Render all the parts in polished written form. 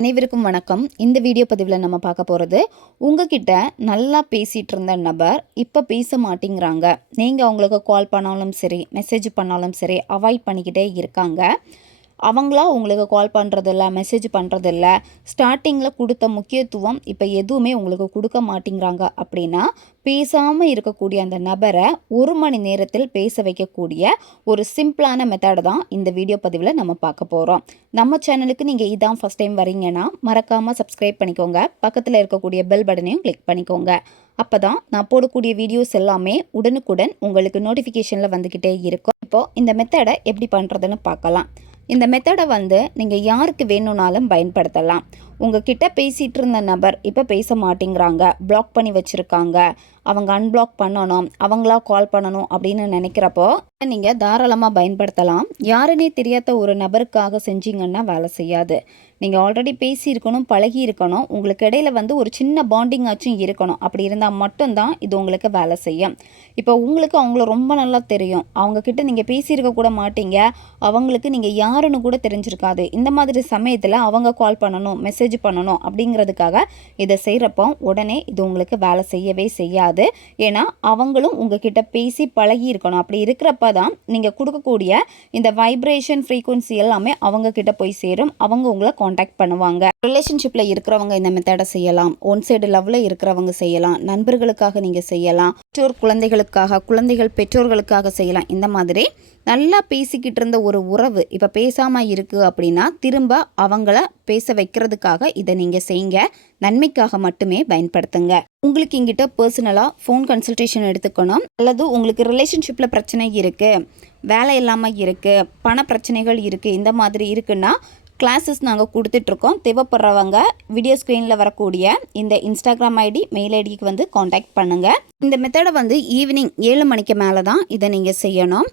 அனைவருக்கும் வணக்கம். இந்த வீடியோ பதிவில் நம்ம பார்க்க போகிறது, உங்ககிட்ட நல்லா பேசிகிட்டு இருந்த நபர் இப்போ பேச மாட்டேங்கிறாங்க. நீங்கள் அவங்களுக்கு கால் பண்ணாலும் சரி, மெசேஜ் பண்ணாலும் சரி, அவாய்ட் பண்ணிக்கிட்டே இருக்காங்க. அவங்களா உங்களுக்கு கால் பண்ணுறதில்ல, மெசேஜ் பண்ணுறதில்ல. ஸ்டார்டிங்கில் கொடுத்த முக்கியத்துவம் இப்போ எதுவுமே உங்களுக்கு கொடுக்க மாட்டேங்கிறாங்க அப்படின்னா, பேசாமல் இருக்கக்கூடிய அந்த நபரை 1 மணி நேரத்தில் பேச வைக்கக்கூடிய ஒரு சிம்பிளான மெத்தட் தான் இந்த வீடியோ பதிவில் நம்ம பார்க்க போகிறோம். நம்ம சேனலுக்கு நீங்கள் இதான் ஃபஸ்ட் டைம் வரீங்கன்னா மறக்காமல் சப்ஸ்கிரைப் பண்ணிக்கோங்க. பக்கத்தில் இருக்கக்கூடிய பெல் பட்டனையும் கிளிக் பண்ணிக்கோங்க. அப்போ தான் நான் போடக்கூடிய வீடியோஸ் எல்லாமே உடனுக்குடன் உங்களுக்கு நோட்டிஃபிகேஷனில் வந்துக்கிட்டே இருக்கும். இப்போது இந்த மெத்தடை எப்படி பண்ணுறதுன்னு பார்க்கலாம். இந்த மெத்தடை நீங்கள் யாருக்கு வேணும்னாலும் பயன்படுத்தலாம். உங்ககிட்ட பேசிகிட்டு இருந்த நபர் இப்போ பேச மாட்டேங்கிறாங்க, பிளாக் பண்ணி வச்சுருக்காங்க, அவங்க அன்பிளாக் பண்ணணும், அவங்களா கால் பண்ணணும் அப்படின்னு நினைக்கிறப்போ நீங்கள் தாராளமாக பயன்படுத்தலாம். யாருன்னே தெரியாத ஒரு நபருக்காக செஞ்சீங்கன்னா வேலை செய்யாது. நீங்கள் ஆல்ரெடி பேசியிருக்கணும், பழகி இருக்கணும், உங்களுக்கு இடையில ஒரு சின்ன பாண்டிங் ஆச்சும் இருக்கணும். அப்படி இருந்தால் மட்டும்தான் இது உங்களுக்கு வேலை செய்யும். இப்போ உங்களுக்கு அவங்கள ரொம்ப நல்லா தெரியும், அவங்கக்கிட்ட நீங்கள் பேசியிருக்க கூட மாட்டீங்க, அவங்களுக்கு நீங்கள் யாருன்னு கூட தெரிஞ்சிருக்காது. இந்த மாதிரி சமயத்தில் அவங்க கால் பண்ணணும், மெசேஜ் பண்ணணும் அப்படிங்கிறதுக்காக இதை செய்கிறப்போ உடனே இது உங்களுக்கு வேலை செய்யவே செய்யாது. ஏன்னா அவங்களும் உங்ககிட்ட பேசி பழகி இருக்கணும். அப்படி இருக்கிறப்ப தான் நீங்கள் கொடுக்கக்கூடிய இந்த வைப்ரேஷன் ஃப்ரீக்வன்சி எல்லாமே அவங்க கிட்ட போய் சேரும். அவங்க உங்களை காண்டாக்ட் பண்ணுவாங்க. ரிலேஷன்ஷிப்பில் இருக்கிறவங்க இந்த மெத்தடை செய்யலாம். ஒன் சைடு லவ்வில் இருக்கிறவங்க செய்யலாம். நண்பர்களுக்காக நீங்கள் செய்யலாம். பெற்றோர் குழந்தைகளுக்காக, குழந்தைகள் பெற்றோர்களுக்காக செய்யலாம். இந்த மாதிரி நல்லா பேசிக்கிட்டு இருந்த ஒரு உறவு இப்போ பேசாமல் இருக்குது அப்படின்னா திரும்ப அவங்கள பேச வைக்கிறதுக்காக இதை நீங்கள் செய்யுங்க. நன்மைக்காக மட்டுமே பயன்படுத்துங்க. உங்களுக்கு இங்கிட்ட பர்சனலாக ஃபோன் கன்சல்டேஷன் எடுத்துக்கணும், அல்லது உங்களுக்கு ரிலேஷன்ஷிப்பில் பிரச்சனை இருக்குது, வேலை இல்லாமல் இருக்குது, பண பிரச்சனைகள் இருக்குது, இந்த மாதிரி இருக்குன்னா கிளாஸஸ் நாங்கள் கொடுத்துட்ருக்கோம். தேவைப்படுறவங்க வீடியோ ஸ்க்ரீனில் வரக்கூடிய இந்த இன்ஸ்டாகிராம் ஐடி, மெயில் ஐடிக்கு காண்டாக்ட் பண்ணுங்கள். இந்த மெத்தடை ஈவினிங் 7 மணிக்கு மேலே தான் இதை நீங்கள் செய்யணும்.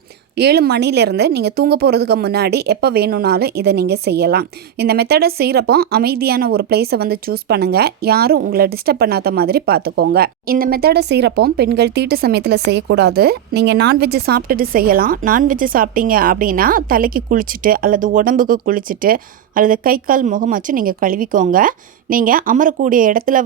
7 மணிலேருந்து நீங்கள் தூங்க போகிறதுக்கு முன்னாடி எப்போ வேணும்னாலும் இதை நீங்கள் செய்யலாம். இந்த மெத்தடை செய்கிறப்போ அமைதியான ஒரு பிளேஸை சூஸ் பண்ணுங்கள். யாரும் உங்களை டிஸ்டர்ப் பண்ணாத மாதிரி பார்த்துக்கோங்க. இந்த மெத்தடை செய்கிறப்போ பெண்கள் தீட்டு சமயத்தில் செய்யக்கூடாது. நீங்கள் நான்வெஜ்ஜு சாப்பிட்டுட்டு செய்யலாம். நான்வெஜ்ஜு சாப்பிட்டீங்க அப்படின்னா தலைக்கு குளிச்சுட்டு அல்லது உடம்புக்கு குளிச்சுட்டு அல்லது கை கால் முகமாச்சு நீங்கள் கழுவிக்கோங்க. நீங்கள் அமரக்கூடிய இடத்துல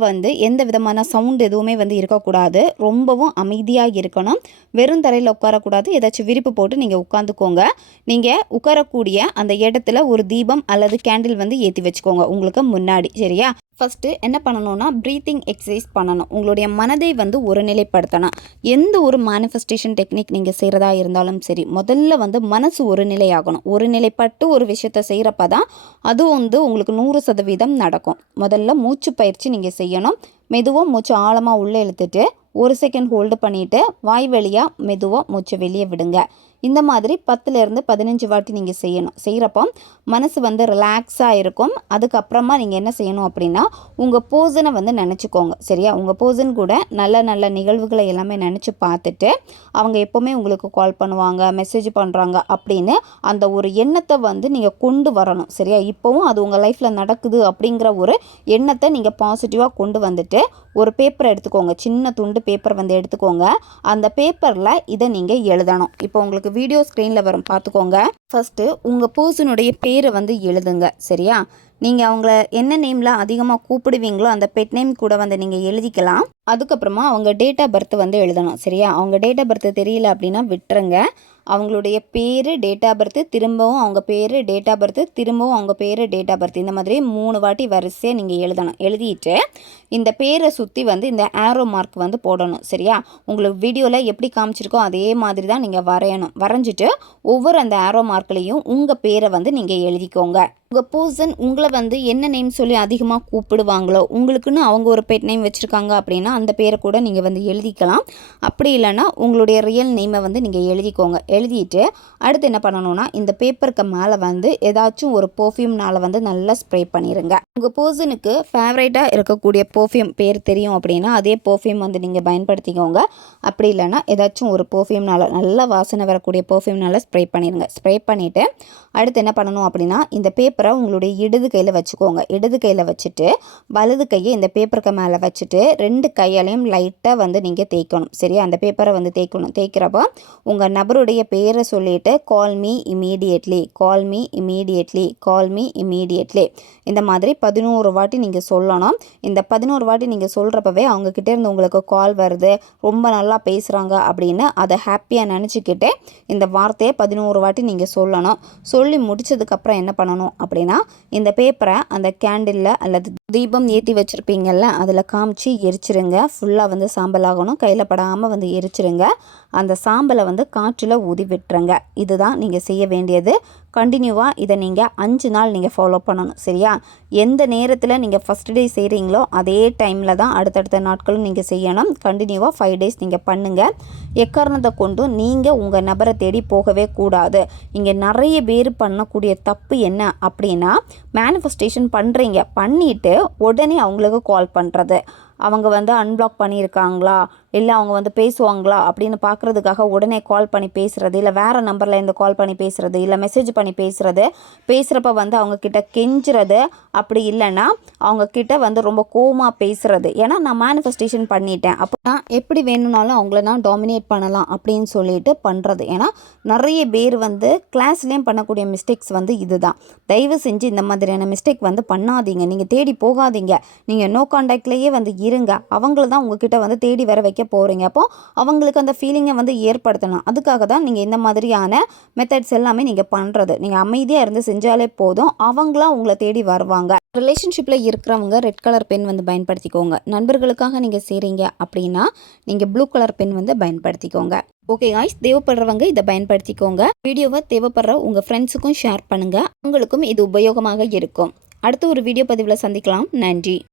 எந்த விதமான சவுண்ட் எதுவுமே இருக்கக்கூடாது. ரொம்பவும் அமைதியாக இருக்கணும். வெறும் தரையில் உட்காரக்கூடாது. ஏதாச்சும் விரிப்பு போட்டு நீங்கள் உட்காந்துக்கோங்க. நீங்கள் உட்காரக்கூடிய அந்த இடத்துல ஒரு தீபம் அல்லது கேண்டில் ஏற்றி வச்சுக்கோங்க உங்களுக்கு முன்னாடி. சரியா? ஃபஸ்ட்டு என்ன பண்ணணும்னா ப்ரீத்திங் எக்ஸசைஸ் பண்ணணும். உங்களுடைய மனதை ஒருநிலைப்படுத்தணும். எந்த ஒரு மேனிஃபெஸ்டேஷன் டெக்னிக் நீங்கள் செய்கிறதா இருந்தாலும் சரி, முதல்ல மனசு ஒருநிலையாகணும். ஒருநிலைப்பட்டு ஒரு விஷயத்தை செய்கிறப்ப தான் அது உங்களுக்கு 100% நடக்கும். முதல்ல மூச்சு பயிற்சி நீங்கள் செய்யணும். மெதுவாக மூச்சு ஆழமாக உள்ளே இழுத்துட்டு 1 செகண்ட் ஹோல்டு பண்ணிவிட்டு வாய் வழியாக மெதுவாக மூச்சை வெளியே விடுங்க. இந்த மாதிரி 10லேருந்து 15 வாட்டி நீங்கள் செய்யணும். செய்கிறப்போ மனசு ரிலாக்ஸாக இருக்கும். அதுக்கப்புறமா நீங்கள் என்ன செய்யணும் அப்படின்னா உங்கள் பர்சனை நினச்சிக்கோங்க. சரியா? உங்கள் பர்சன் கூட நல்ல நல்ல நிகழ்வுகளை எல்லாமே நினச்சி பார்த்துட்டு அவங்க எப்போவுமே உங்களுக்கு கால் பண்ணுவாங்க, மெசேஜ் பண்ணுறாங்க அப்படின்னு அந்த ஒரு எண்ணத்தை நீங்கள் கொண்டு வரணும். சரியா? இப்போவும் அது உங்கள் லைஃப்பில் நடக்குது அப்படிங்கிற ஒரு எண்ணத்தை நீங்கள் பாசிட்டிவாக கொண்டு வந்துட்டு ஒரு பேப்பரை எடுத்துக்கோங்க. சின்ன துண்டு பேப்பர் எடுத்துக்கோங்க. அந்த பேப்பரில் இதை நீங்கள் எழுதணும். இப்போ உங்களுக்கு வீடியோ ஸ்க்ரீனில் வரும், பார்த்துக்கோங்க. ஃபஸ்ட்டு உங்கள் பர்சனுடைய பேரை எழுதுங்க. சரியா? நீங்கள் அவங்கள என்ன நேமில் அதிகமாக கூப்பிடுவீங்களோ அந்த பெட் நேம் கூட நீங்கள் எழுதிக்கலாம். அதுக்கப்புறமா அவங்க டேட் ஆஃப் பர்த் எழுதணும். சரியா? அவங்க டேட் ஆஃப் பர்த் தெரியல அப்படின்னா விட்டுருங்க. அவங்களுடைய பேர், டேட் ஆஃப் பர்த், திரும்பவும் அவங்க பேர், டேட் ஆஃப் பர்த், திரும்பவும் அவங்க பேர், டேட் ஆஃப் பர்த், இந்த மாதிரி 3 வாட்டி வரிசையாக நீங்கள் எழுதணும். எழுதிட்டு இந்த பேரை சுற்றி இந்த ஆரோ மார்க் போடணும். சரியா? உங்களுக்கு வீடியோவில் எப்படி காமிச்சிருக்கோ அதே மாதிரி தான் நீங்கள் வரையணும். வரைஞ்சிட்டு ஒவ்வொரு அந்த ஆரோ மார்க்லேயும் உங்கள் பேரை நீங்கள் எழுதிக்கோங்க. உங்கள் பர்சன் உங்களை என்ன நேம் சொல்லி அதிகமாக கூப்பிடுவாங்களோ, உங்களுக்குன்னு அவங்க ஒரு பெட் நேம் வச்சுருக்காங்க அப்படின்னா அந்த பேரை கூட நீங்கள் எழுதிக்கலாம். அப்படி இல்லைன்னா உங்களுடைய ரியல் நேமை நீங்கள் எழுதிக்கோங்க. எழுதிட்டு அடுத்து என்ன பண்ணணும்னா இந்த பேப்பருக்கு மேலே ஏதாச்சும் ஒரு பர்ஃப்யூம்னால் நல்லா ஸ்ப்ரே பண்ணிடுங்க. உங்கள் பர்சனுக்கு ஃபேவரேட்டாக இருக்கக்கூடிய பர்ஃப்யூம் பேர் தெரியும் அப்படின்னா அதே பர்ஃப்யூம் நீங்கள் பயன்படுத்திக்கோங்க. அப்படி இல்லைன்னா ஏதாச்சும் ஒரு பர்ஃப்யூம்னால் நல்லா வாசனை வரக்கூடிய பர்ஃப்யூம்னால் ஸ்ப்ரே பண்ணிடுங்க. ஸ்ப்ரே பண்ணிவிட்டு அடுத்து என்ன பண்ணணும் அப்படின்னா இந்த பேப்பர் பேப்பரை உங்களுடைய இடது கையில் வச்சுக்கோங்க. இடது கையில் வச்சுட்டு வலது கையை இந்த பேப்பருக்கு மேலே வச்சுட்டு 2 கையாலையும் லைட்டாக வந்து நீங்கள் தேய்க்கணும். சரியா? அந்த பேப்பரை வந்து தேய்க்கணும். தேய்க்கிறப்போ உங்கள் நபருடைய பேரை சொல்லிவிட்டு call me immediately, call me immediately, call me immediately இந்த மாதிரி 11 வாட்டி நீங்கள் சொல்லணும். இந்த 11 வாட்டி நீங்கள் சொல்கிறப்பவே அவங்கக்கிட்ட இருந்து உங்களுக்கு கால் வருது, ரொம்ப நல்லா பேசுகிறாங்க அப்படின்னு அதை ஹாப்பியாக நினச்சிக்கிட்டு இந்த வார்த்தையை 11 வாட்டி நீங்கள் சொல்லணும். சொல்லி முடித்ததுக்கப்புறம் என்ன பண்ணணும் அப்படின்னா, இந்த பேப்பரை அந்த கேண்டிலில் அல்லது தீபம் ஏற்றி வச்சுருப்பீங்கள்ல அதில் காமிச்சு எரிச்சிருங்க. ஃபுல்லாக வந்து சாம்பல் ஆகணும். கையில் படாமல் வந்து எரிச்சிருங்க. அந்த சாம்பலை வந்து காற்றில் ஊதி விட்டுருங்க. இதுதான் நீங்கள் செய்ய வேண்டியது. கண்டினியூவாக இதை நீங்கள் 5 நாள் நீங்கள் ஃபாலோ பண்ணணும். சரியா? எந்த நேரத்தில் நீங்கள் ஃபஸ்ட் டே செய்கிறீங்களோ அதே டைமில் தான் அடுத்தடுத்த நாட்களும் நீங்கள் செய்யணும். கண்டினியூவாக 5 டேஸ் நீங்கள் பண்ணுங்கள். எக்காரணத்தை கொண்டும் நீங்கள் உங்கள் நபரை தேடி போகவே கூடாது. இங்கே நிறைய பேர் பண்ணக்கூடிய தப்பு என்ன அப்படின்னா, மேனிஃபெஸ்டேஷன் பண்ணுறீங்க, பண்ணிவிட்டு உடனே அவங்களுக்கு கால் பண்ணுறது, அவங்க வந்து அன்பிளாக் பண்ணியிருக்காங்களா இல்லை அவங்க வந்து பேசுவாங்களா அப்படின்னு பார்க்குறதுக்காக உடனே கால் பண்ணி பேசுகிறது, இல்லை வேறு நம்பரில் இருந்து கால் பண்ணி பேசுகிறது, இல்லை மெசேஜ் பண்ணி பேசுகிறது, பேசுகிறப்ப வந்து அவங்கக்கிட்ட கெஞ்சுறது, அப்படி இல்லைன்னா அவங்கக்கிட்ட வந்து ரொம்ப கோவமாக பேசுகிறது. ஏன்னா நான் மேனிஃபெஸ்டேஷன் பண்ணிட்டேன், அப்போ நான் எப்படி வேணும்னாலும் அவங்கள நான் டாமினேட் பண்ணலாம் அப்படின்னு சொல்லிட்டு பண்ணுறது. ஏன்னா நிறைய பேர் வந்து கிளாஸ்லேயும் பண்ணக்கூடிய மிஸ்டேக்ஸ் வந்து இதுதான். தயவு செஞ்சு இந்த மாதிரியான மிஸ்டேக் வந்து பண்ணாதீங்க. நீங்கள் தேடி போகாதீங்க. நீங்கள் நோ கான்டாக்ட்லேயே வந்து இருங்க. அவங்கள தான் உங்ககிட்ட வந்து தேடி வர வைக்க போகிறீங்க. அப்போ அவங்களுக்கு அந்த ஃபீலிங்கை வந்து ஏற்படுத்தணும். அதுக்காக தான் நீங்கள் இந்த மாதிரியான மெத்தட்ஸ் எல்லாமே நீங்கள் பண்ணுறது. நீங்கள் அமைதியாக இருந்து செஞ்சாலே போதும், அவங்களாம் உங்களை தேடி வருவாங்க. ரிலேஷன்ஷிப்பில் இருக்கிறவங்க ரெட் கலர் பென் வந்து பயன்படுத்திக்கோங்க. நண்பர்களுக்காக நீங்கள் செய்கிறீங்க அப்படின்னா நீங்கள் ப்ளூ கலர் பென் வந்து பயன்படுத்திக்கோங்க. ஓகே காய்ஸ், தேவைப்படுறவங்க இதை பயன்படுத்திக்கோங்க. வீடியோவை தேவைப்படுற உங்கள் ஃப்ரெண்ட்ஸுக்கும் ஷேர் பண்ணுங்கள். உங்களுக்கும் இது உபயோகமாக இருக்கும். அடுத்த ஒரு வீடியோ பதிவில் சந்திக்கலாம். நன்றி.